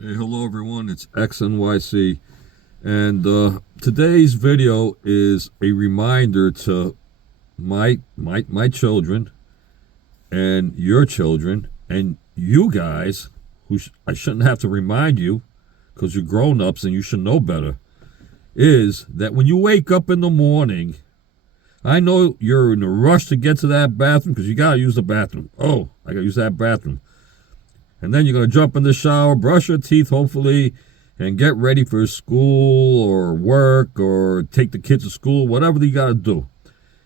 Hey, hello everyone. It's XNYC, and today's video is a reminder to my children and your children and you guys, I shouldn't have to remind you because you're grown-ups and you should know better. Is that when you wake up in the morning, I know you're in a rush to get to that bathroom because you gotta use the bathroom. Oh, I gotta use that bathroom. And then you're going to jump in the shower, brush your teeth, hopefully, and get ready for school or work or take the kids to school, whatever you got to do.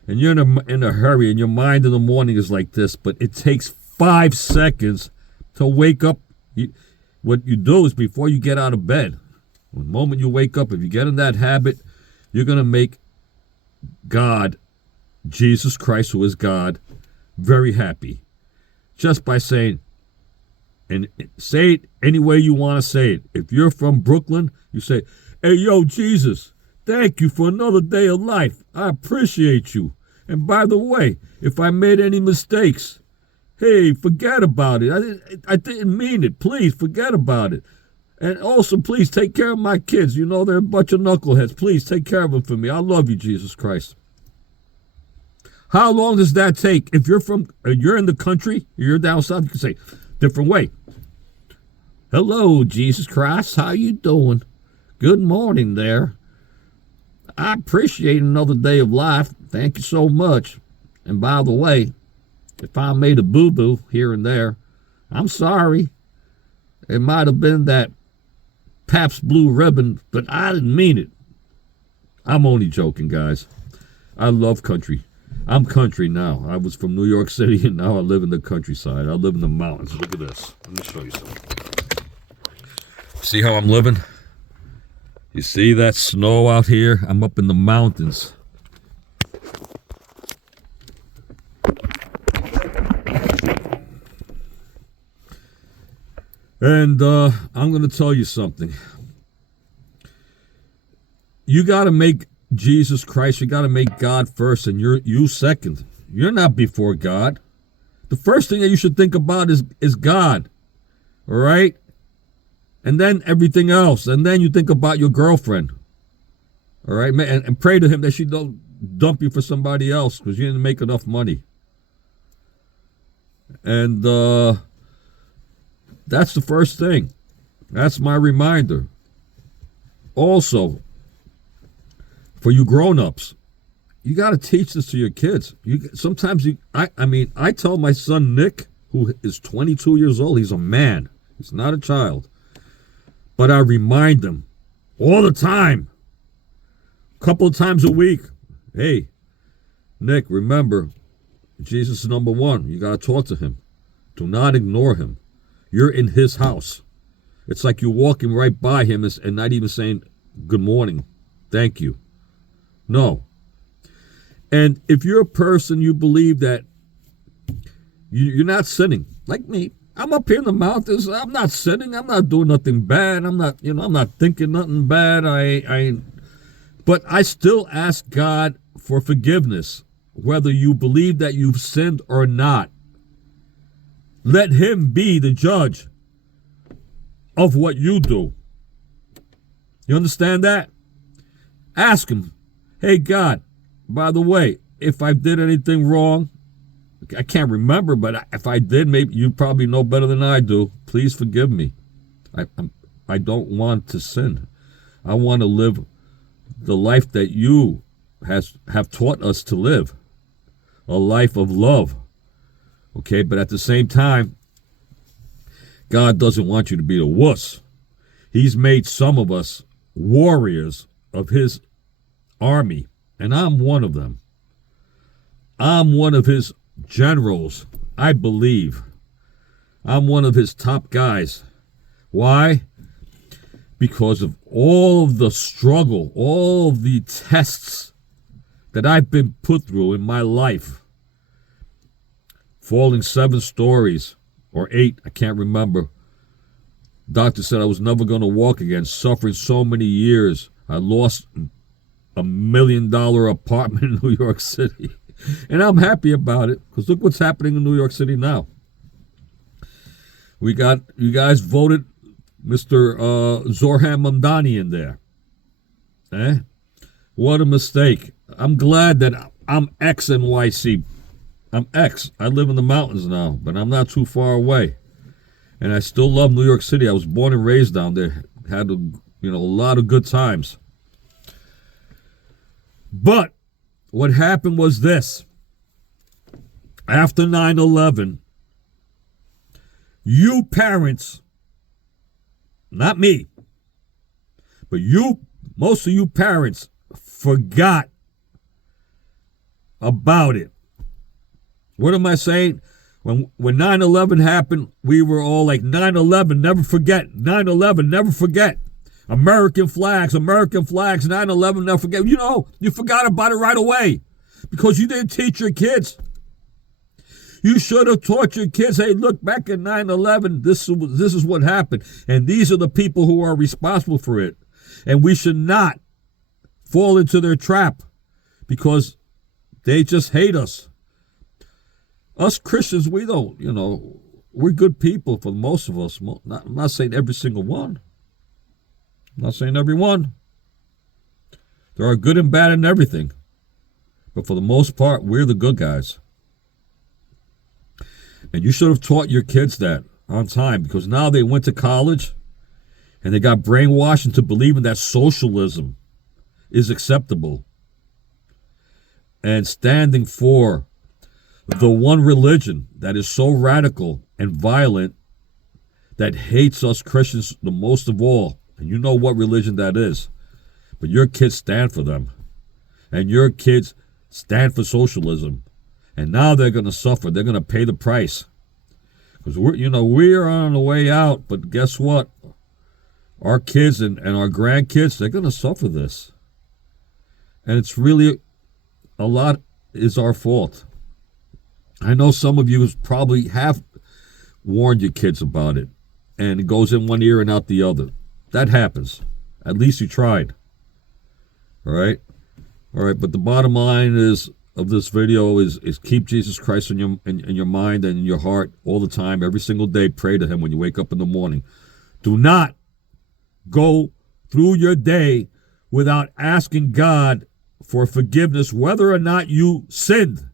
And you're in a hurry, and your mind in the morning is like this, but it takes 5 seconds to wake up. What you do is before you get out of bed, the moment you wake up, if you get in that habit, you're going to make God, Jesus Christ, who is God, very happy. Just by saying, and say it any way you want to say it. If you're from Brooklyn, you say, "Hey, yo, Jesus, thank you for another day of life. I appreciate you. And by the way, if I made any mistakes, hey, forget about it. I didn't mean it. Please forget about it. And also, please take care of my kids. You know, they're a bunch of knuckleheads. Please take care of them for me. I love you, Jesus Christ." How long does that take? If you're in the country, you're down south, you can say, different way. "Hello, Jesus Christ. How you doing? Good morning there. I appreciate another day of life. Thank you so much. And by the way, if I made a boo-boo here and there, I'm sorry. It might have been that Pabst Blue Ribbon, but I didn't mean it." I'm only joking, guys. I love country. I'm country now. I was from New York City, and now I live in the countryside. I live in the mountains. Look at this. Let me show you something. See how I'm living? You see that snow out here? I'm up in the mountains. And I'm going to tell you something. You got to make Jesus Christ, you got to make God first and you second. You're not before God. The first thing that you should think about is God. All right? And then everything else. And then you think about your girlfriend. All right? And pray to him that she don't dump you for somebody else because you didn't make enough money. And that's the first thing. That's my reminder. Also, for you grown-ups, you got to teach this to your kids. I tell my son Nick, who is 22 years old, he's a man. He's not a child. But I remind him all the time, a couple of times a week, "Hey, Nick, remember, Jesus is number one. You got to talk to him. Do not ignore him. You're in his house." It's like you're walking right by him and not even saying, "Good morning, thank you." No. And if you're a person, you believe that you're not sinning, like me. I'm up here in the mountains. I'm not sinning. I'm not doing nothing bad. I'm not thinking nothing bad. But I still ask God for forgiveness, whether you believe that you've sinned or not. Let him be the judge of what you do. You understand that? Ask him, "Hey, God, by the way, if I did anything wrong, I can't remember, but if I did, maybe you probably know better than I do. Please forgive me. I don't want to sin. I want to live the life that you have taught us to live, a life of love." Okay, but at the same time, God doesn't want you to be a wuss. He's made some of us warriors of his army, and I'm one of them. I'm one of his generals, I believe. I'm one of his top guys. Why? Because of all of the struggle, all of the tests that I've been put through in my life. Falling 7 stories, or 8, I can't remember. Doctor said I was never going to walk again, suffering so many years. I lost $1 million apartment in New York City. And I'm happy about it, because look what's happening in New York City now. You guys voted Mr. Zorhan Mamdani in there. Eh? What a mistake. I'm glad that I'm ex-NYC. I'm ex. I live in the mountains now, but I'm not too far away. And I still love New York City. I was born and raised down there. Had a lot of good times. But what happened was this. After 9/11, you parents, not me, but most of you parents forgot about it. What am I saying? When 9/11 happened, we were all like, 9/11, never forget. 9/11, never forget. American flags, 9/11, never forget. You forgot about it right away because you didn't teach your kids. You should have taught your kids, hey, look, back in 9/11, this is what happened. And these are the people who are responsible for it. And we should not fall into their trap because they just hate us. Us Christians, we don't, we're good people for most of us. I'm not saying every single one. I'm not saying every one. There are good and bad in everything. But for the most part, we're the good guys. And you should have taught your kids that on time because now they went to college and they got brainwashed into believing that socialism is acceptable and standing for the one religion that is so radical and violent that hates us Christians the most of all. And you know what religion that is. But your kids stand for them. And your kids stand for socialism. And now they're going to suffer. They're going to pay the price. Because we're on the way out. But guess what? Our kids and our grandkids, they're going to suffer this. And it's really, a lot is our fault. I know some of you probably have warned your kids about it. And it goes in one ear and out the other. That happens. At least you tried. All right? All right, but the bottom line of this video is keep Jesus Christ in your mind and in your heart all the time, every single day. Pray to him when you wake up in the morning. Do not go through your day without asking God for forgiveness, whether or not you sinned.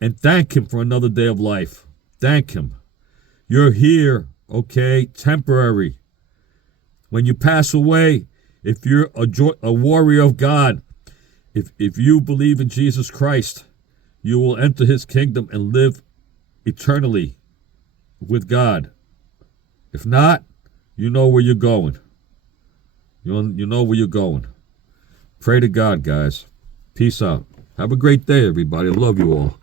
And thank him for another day of life. Thank him. You're here, okay, temporary. When you pass away, if you're a warrior of God, if you believe in Jesus Christ, you will enter his kingdom and live eternally with God. If not, you know where you're going. You know where you're going. Pray to God, guys. Peace out. Have a great day, everybody. I love you all.